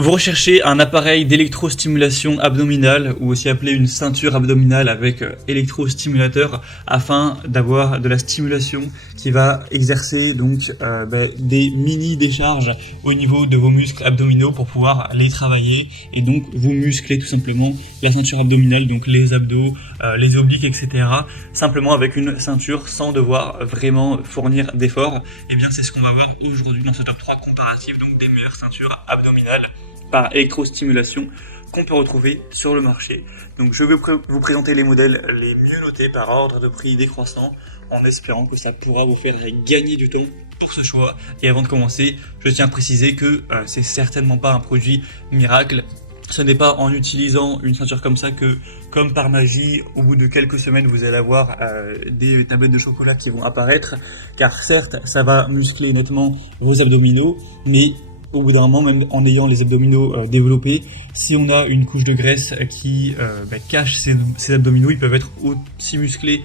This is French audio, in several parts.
Vous recherchez un appareil d'électrostimulation abdominale ou aussi appelé une ceinture abdominale avec électrostimulateur afin d'avoir de la stimulation qui va exercer donc des mini décharges au niveau de vos muscles abdominaux pour pouvoir les travailler et donc vous muscler tout simplement la ceinture abdominale, donc les abdos, les obliques, etc. simplement avec une ceinture sans devoir vraiment fournir d'efforts. Et bien c'est ce qu'on va voir aujourd'hui dans ce top 3 comparatif donc des meilleures ceintures abdominales par électrostimulation qu'on peut retrouver sur le marché. Donc je vais vous présenter les modèles les mieux notés par ordre de prix décroissant en espérant que ça pourra vous faire gagner du temps pour ce choix. Et avant de commencer, je tiens à préciser que c'est certainement pas un produit miracle. Ce n'est pas en utilisant une ceinture comme ça que, comme par magie, au bout de quelques semaines, vous allez avoir des tablettes de chocolat qui vont apparaître. Car certes, ça va muscler nettement vos abdominaux, mais au bout d'un moment, même en ayant les abdominaux développés, si on a une couche de graisse qui cache ces abdominaux, ils peuvent être aussi musclés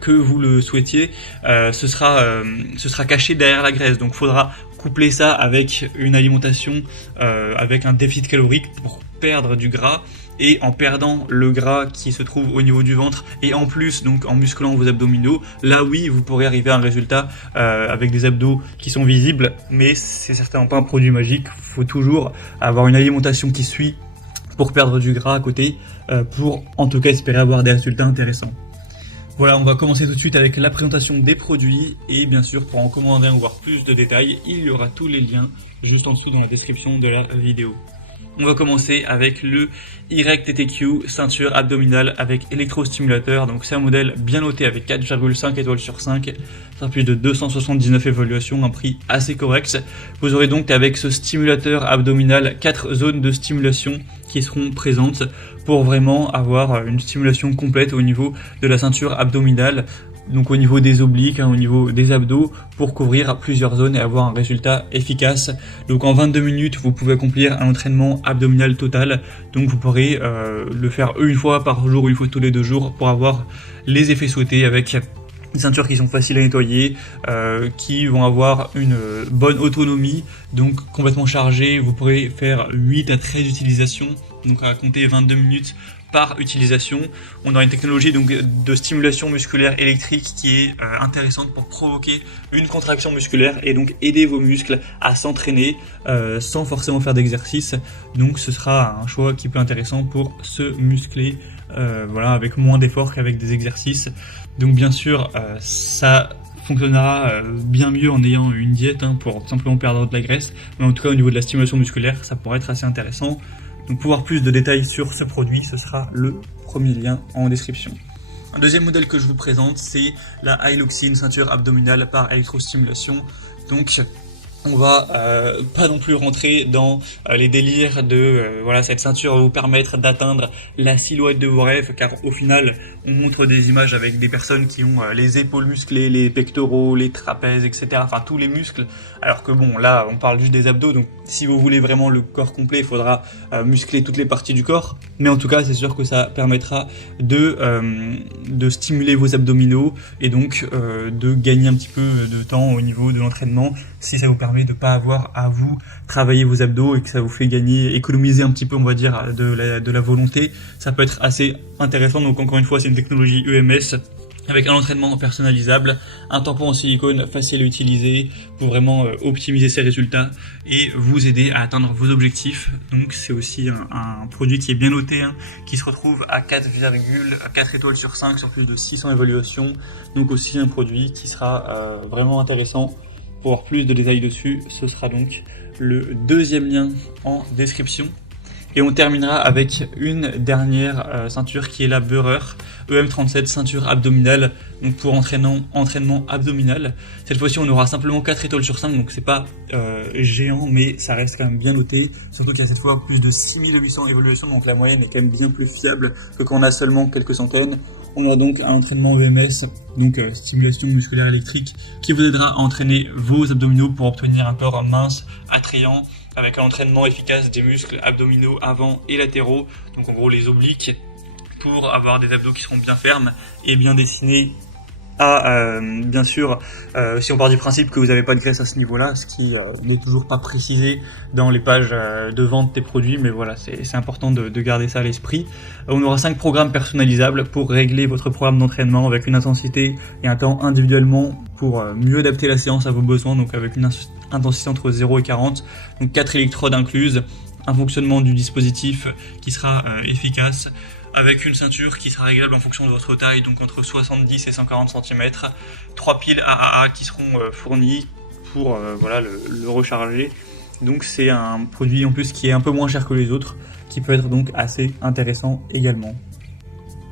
que vous le souhaitiez, ce sera caché derrière la graisse. Donc il faudra coupler ça avec une alimentation, avec un déficit calorique pour perdre du gras. Et en perdant le gras qui se trouve au niveau du ventre et en plus donc en musclant vos abdominaux, là oui vous pourrez arriver à un résultat avec des abdos qui sont visibles, mais c'est certainement pas un produit magique. Faut toujours avoir une alimentation qui suit pour perdre du gras à côté, pour en tout cas espérer avoir des résultats intéressants. Voilà, on va commencer tout de suite avec la présentation des produits et bien sûr pour en commander ou voir plus de détails, il y aura tous les liens juste en dessous dans la description de la vidéo. On va commencer avec le ErecTTQ ceinture abdominale avec électrostimulateur. Donc c'est un modèle bien noté avec 4,5 étoiles sur 5, ça plus de 279 évaluations, un prix assez correct. Vous aurez donc avec ce stimulateur abdominal 4 zones de stimulation qui seront présentes pour vraiment avoir une stimulation complète au niveau de la ceinture abdominale. Donc au niveau des obliques, au niveau des abdos, pour couvrir plusieurs zones et avoir un résultat efficace. Donc en 22 minutes, vous pouvez accomplir un entraînement abdominal total. Donc vous pourrez le faire une fois par jour, une fois tous les 2 jours pour avoir les effets souhaités avec des ceintures qui sont faciles à nettoyer, qui vont avoir une bonne autonomie, donc complètement chargées. Vous pourrez faire 8 à 13 utilisations, donc à compter 22 minutes par utilisation. On aura une technologie donc de stimulation musculaire électrique qui est intéressante pour provoquer une contraction musculaire et donc aider vos muscles à s'entraîner sans forcément faire d'exercice. Donc ce sera un choix qui peut être intéressant pour se muscler avec moins d'efforts qu'avec des exercices. Donc bien sûr ça fonctionnera bien mieux en ayant une diète pour simplement perdre de la graisse, mais en tout cas au niveau de la stimulation musculaire ça pourrait être assez intéressant. Donc pour voir plus de détails sur ce produit, ce sera le premier lien en description. Un deuxième modèle que je vous présente, c'est la Hyloxine ceinture abdominale par électrostimulation. Donc on va pas non plus rentrer dans les délires de cette ceinture va vous permettre d'atteindre la silhouette de vos rêves, car au final on montre des images avec des personnes qui ont les épaules musclées, les pectoraux, les trapèzes, etc. Enfin tous les muscles, alors que bon là on parle juste des abdos, donc si vous voulez vraiment le corps complet il faudra muscler toutes les parties du corps, mais en tout cas c'est sûr que ça permettra de stimuler vos abdominaux et donc de gagner un petit peu de temps au niveau de l'entraînement si ça vous permet de pas avoir à vous travailler vos abdos et que ça vous fait économiser un petit peu on va dire de la volonté, ça peut être assez intéressant. Donc encore une fois c'est une technologie EMS avec un entraînement personnalisable, un tampon en silicone facile à utiliser pour vraiment optimiser ses résultats et vous aider à atteindre vos objectifs. Donc c'est aussi un produit qui est bien noté, qui se retrouve à 4,4 étoiles sur 5 sur plus de 600 évaluations. Donc aussi un produit qui sera vraiment intéressant. Pour voir plus de détails dessus, ce sera donc le deuxième lien en description. Et on terminera avec une dernière ceinture qui est la Beurer EM37 ceinture abdominale, donc pour entraînement abdominal. Cette fois-ci on aura simplement 4 étoiles sur 5, donc c'est pas géant mais ça reste quand même bien noté, surtout qu'il y a cette fois plus de 6800 évaluations, donc la moyenne est quand même bien plus fiable que quand on a seulement quelques centaines. On aura donc un entraînement EMS, donc stimulation musculaire électrique, qui vous aidera à entraîner vos abdominaux pour obtenir un corps mince, attrayant, avec un entraînement efficace des muscles abdominaux avant et latéraux, donc en gros les obliques, pour avoir des abdos qui seront bien fermes et bien dessinés bien sûr, si on part du principe que vous n'avez pas de graisse à ce niveau-là, ce qui n'est toujours pas précisé dans les pages de vente des produits, mais voilà, c'est important de garder ça à l'esprit. On aura 5 programmes personnalisables pour régler votre programme d'entraînement avec une intensité et un temps individuellement pour mieux adapter la séance à vos besoins, donc avec une intensité entre 0 et 40, donc 4 électrodes incluses, un fonctionnement du dispositif qui sera efficace, avec une ceinture qui sera réglable en fonction de votre taille, donc entre 70 et 140 cm, 3 piles AAA qui seront fournies pour voilà, le recharger. Donc c'est un produit en plus qui est un peu moins cher que les autres, qui peut être donc assez intéressant également.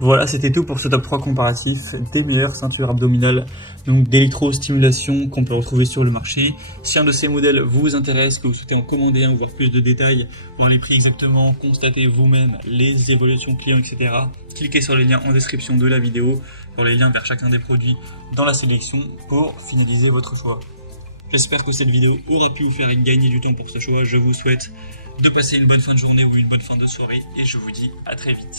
Voilà, c'était tout pour ce top 3 comparatif des meilleures ceintures abdominales, donc d'électrostimulation qu'on peut retrouver sur le marché. Si un de ces modèles vous intéresse, que vous souhaitez en commander un ou voir plus de détails, voir les prix exactement, constater vous-même les évolutions clients, etc., cliquez sur les liens en description de la vidéo pour les liens vers chacun des produits dans la sélection pour finaliser votre choix. J'espère que cette vidéo aura pu vous faire gagner du temps pour ce choix. Je vous souhaite de passer une bonne fin de journée ou une bonne fin de soirée et je vous dis à très vite.